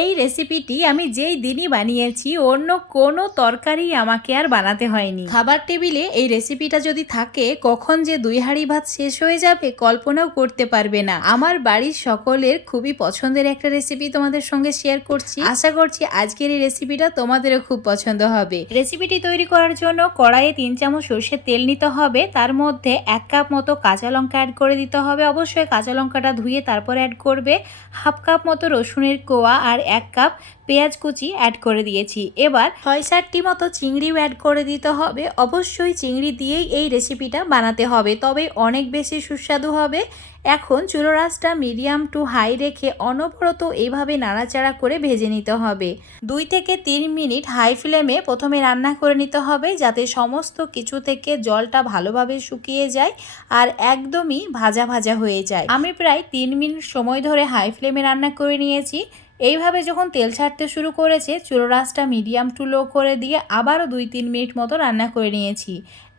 এই রেসিপিটি আমি যেই দিনই বানিয়েছি, অন্য কোনো তরকারি আমাকে আর বানাতে হয়নি। খাবার টেবিলে এই রেসিপিটা যদি থাকে, কখন যে দুই হাঁড়ি ভাত শেষ হয়ে যাবে কল্পনাও করতে পারবে না। আমার বাড়ির সকলের খুবই পছন্দের একটা রেসিপি তোমাদের সঙ্গে শেয়ার করছি। আশা করছি আজকের এই রেসিপিটা তোমাদেরও খুব পছন্দ হবে। রেসিপিটি তৈরি করার জন্য কড়াইয়ে তিন চামচ সর্ষের তেল নিতে হবে, তার মধ্যে এক কাপ মতো কাঁচা লঙ্কা অ্যাড করে দিতে হবে। অবশ্যই কাঁচা লঙ্কাটা ধুয়ে তারপর অ্যাড করবে। হাফ কাপ মতো রসুনের কোয়া আর এক কাপ পেঁয়াজ কুচি অ্যাড করে দিয়েছি। এবার ছয় সাতটি মতো চিংড়িও অ্যাড করে দিতে হবে। অবশ্যই চিংড়ি দিয়েই এই রেসিপিটা বানাতে হবে। তবে অনেক বেশি সুস্বাদু হবে। এখন চুলো রাসটা মিডিয়াম টু হাই রেখে অনবরত এইভাবে নাড়াচাড়া করে ভেজে নিতে হবে। দুই থেকে তিন মিনিট হাই ফ্লেমে প্রথমে রান্না করে নিতে হবে যাতে সমস্ত কিছু থেকে জলটা ভালোভাবে শুকিয়ে যায় আর একদমই ভাজা ভাজা হয়ে যায়। আমি প্রায় তিন মিনিট সময় ধরে হাই ফ্লেমে রান্না করে নিয়েছি। এইভাবে যখন তেল ছাড়তে শুরু করেছে চুলো রাসটা মিডিয়াম টু লো করে দিয়ে আবারও দুই তিন মিনিট মতো রান্না করে নিয়েছি।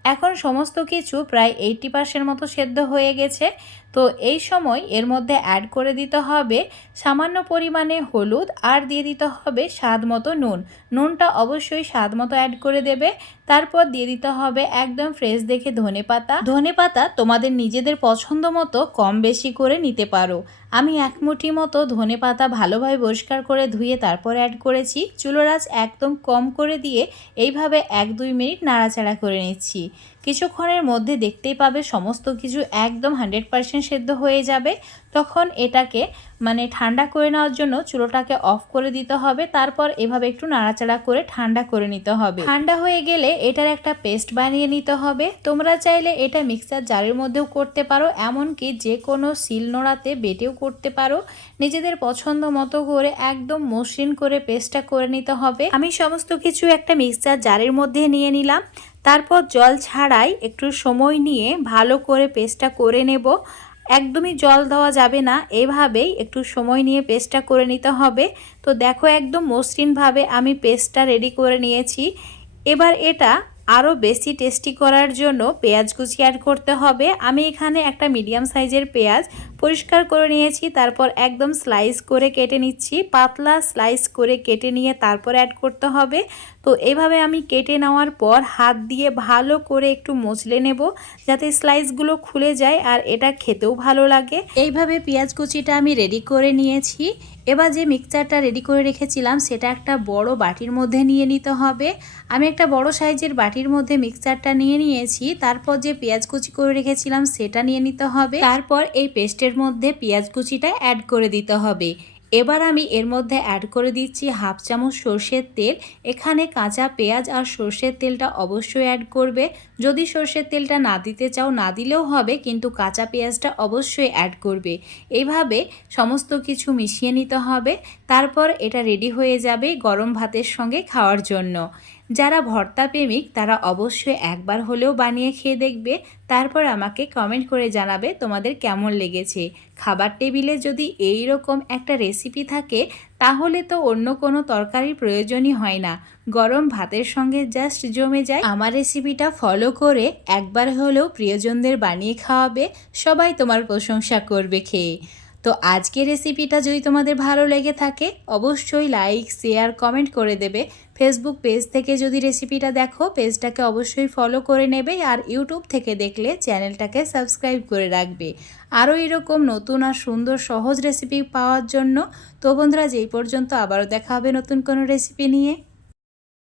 এখন সমস্ত কিছু প্রায় এইটটি পার্সেন্ট মতো সেদ্ধ হয়ে গেছে। তো এই সময় এর মধ্যে অ্যাড করে দিতে হবে সামান্য পরিমাণে হলুদ আর দিয়ে দিতে হবে স্বাদ মতো নুন। নুনটা অবশ্যই স্বাদ মতো অ্যাড করে দেবে। তারপর দিয়ে দিতে হবে একদম ফ্রেশ দেখে ধনে পাতা। ধনে পাতা তোমাদের নিজেদের পছন্দ মতো কম বেশি করে নিতে পারো। আমি এক মুঠি মতো ধনে পাতা ভালোভাবে পরিষ্কার করে ধুয়ে তারপর অ্যাড করেছি। চুলোর আঁচ একদম কম করে দিয়ে এইভাবে এক দুই মিনিট নাড়াচাড়া করে নিচ্ছি। কিছুক্ষণের মধ্যে দেখতেই পাবে সমস্ত কিছু একদম হান্ড্রেড পারসেন্ট সেদ্ধ হয়ে যাবে। তখন এটাকে মানে ঠান্ডা করে নেওয়ার জন্য চুলোটাকে অফ করে দিতে হবে। তারপর এভাবে একটু নাড়াচাড়া করে ঠান্ডা করে নিতে হবে। ঠান্ডা হয়ে গেলে এটার একটা পেস্ট বানিয়ে নিতে হবে। তোমরা চাইলে এটা মিক্সার জারের মধ্যেও করতে পারো, এমনকি যে কোনো শিল নোড়াতে বেটেও করতে পারো। নিজেদের পছন্দ মতো করে একদম মসৃণ করে পেস্টটা করে নিতে হবে। আমি সমস্ত কিছু একটা মিক্সার জারের মধ্যে নিয়ে নিলাম। তারপর জল ছাড়াই একটু সময় নিয়ে ভালো করে পেস্টটা করে নেব। একদমই জল দেওয়া যাবে না, এভাবেই একটু সময় নিয়ে পেস্টটা করে নিতে হবে। তো দেখো একদম মসৃণভাবে আমি পেস্টটা রেডি করে নিয়েছি। এবার এটা আরও বেশি টেস্টি করার জন্য পেঁয়াজ কুচি অ্যাড করতে হবে। আমি এখানে একটা মিডিয়াম সাইজের পেঁয়াজ পরিষ্কার করে নিয়েছি, তারপর একদম স্লাইস করে কেটে নিচ্ছি। পাতলা স্লাইস করে কেটে নিয়ে তারপর অ্যাড করতে হবে। তো এইভাবে আমি কেটে নেওয়ার পর হাত দিয়ে ভালো করে একটু মচলে নেব, যাতে স্লাইসগুলো খুলে যায় আর এটা খেতেও ভালো লাগে। এইভাবে পেঁয়াজ কুচিটা আমি রেডি করে নিয়েছি। এবার যে মিক্সারটা রেডি করে রেখেছিলাম, সেটা একটা বড় বাটির মধ্যে নিয়ে নিতে হবে। আমি একটা বড় সাইজের বাটির মধ্যে মিক্সচারটা নিয়ে নিয়েছি, তারপর যে পেঁয়াজ কুচি করে রেখেছিলাম, সেটা নিয়ে নিতে হবে। তারপর এই পেস্টের মধ্যে পেঁয়াজ কুচিটা অ্যাড করে দিতে হবে। এবার আমি এর মধ্যে অ্যাড করে দিচ্ছি হাফ চামচ সর্ষের তেল। এখানে কাঁচা পেঁয়াজ আর সর্ষের তেলটা অবশ্যই অ্যাড করবে। যদি সর্ষের তেলটা না দিতে চাও, না দিলেও হবে, কিন্তু কাঁচা পেঁয়াজটা অবশ্যই অ্যাড করবে। এইভাবে সমস্ত কিছু মিশিয়ে নিতে হবে। তারপর এটা রেডি হয়ে যাবে গরম ভাতের সঙ্গে খাওয়ার জন্য। যারা ভর্তা প্রেমিক, তারা অবশ্যই একবার হলেও বানিয়ে খেয়ে দেখবে। তারপর আমাকে কমেন্ট করে জানাবে তোমাদের কেমন লেগেছে। খাবার টেবিলে যদি এই রকম একটা রেসিপি থাকে, তাহলে তো অন্য কোনো তরকারির প্রয়োজনই হয় না। গরম ভাতের সঙ্গে জাস্ট জমে যায়। আমার রেসিপিটা ফলো করে একবার হলেও প্রিয়জনদের বানিয়ে খাওয়াবে। সবাই তোমার প্রশংসা করবে খেয়ে। তো আজকের রেসিপিটা যদি তোমাদের ভালো লেগে থাকে, অবশ্যই লাইক শেয়ার কমেন্ট করে দেবে। ফেসবুক পেজ থেকে যদি রেসিপিটা দেখো পেজটাকে অবশ্যই ফলো করে নেবে আর ইউটিউব থেকে দেখলে চ্যানেলটাকে সাবস্ক্রাইব করে রাখবে। আরও এরকম নতুন আর সুন্দর সহজ রেসিপি পাওয়ার জন্য। তো বন্ধুরা, যেই পর্যন্ত আবারও দেখা হবে নতুন কোনো রেসিপি নিয়ে।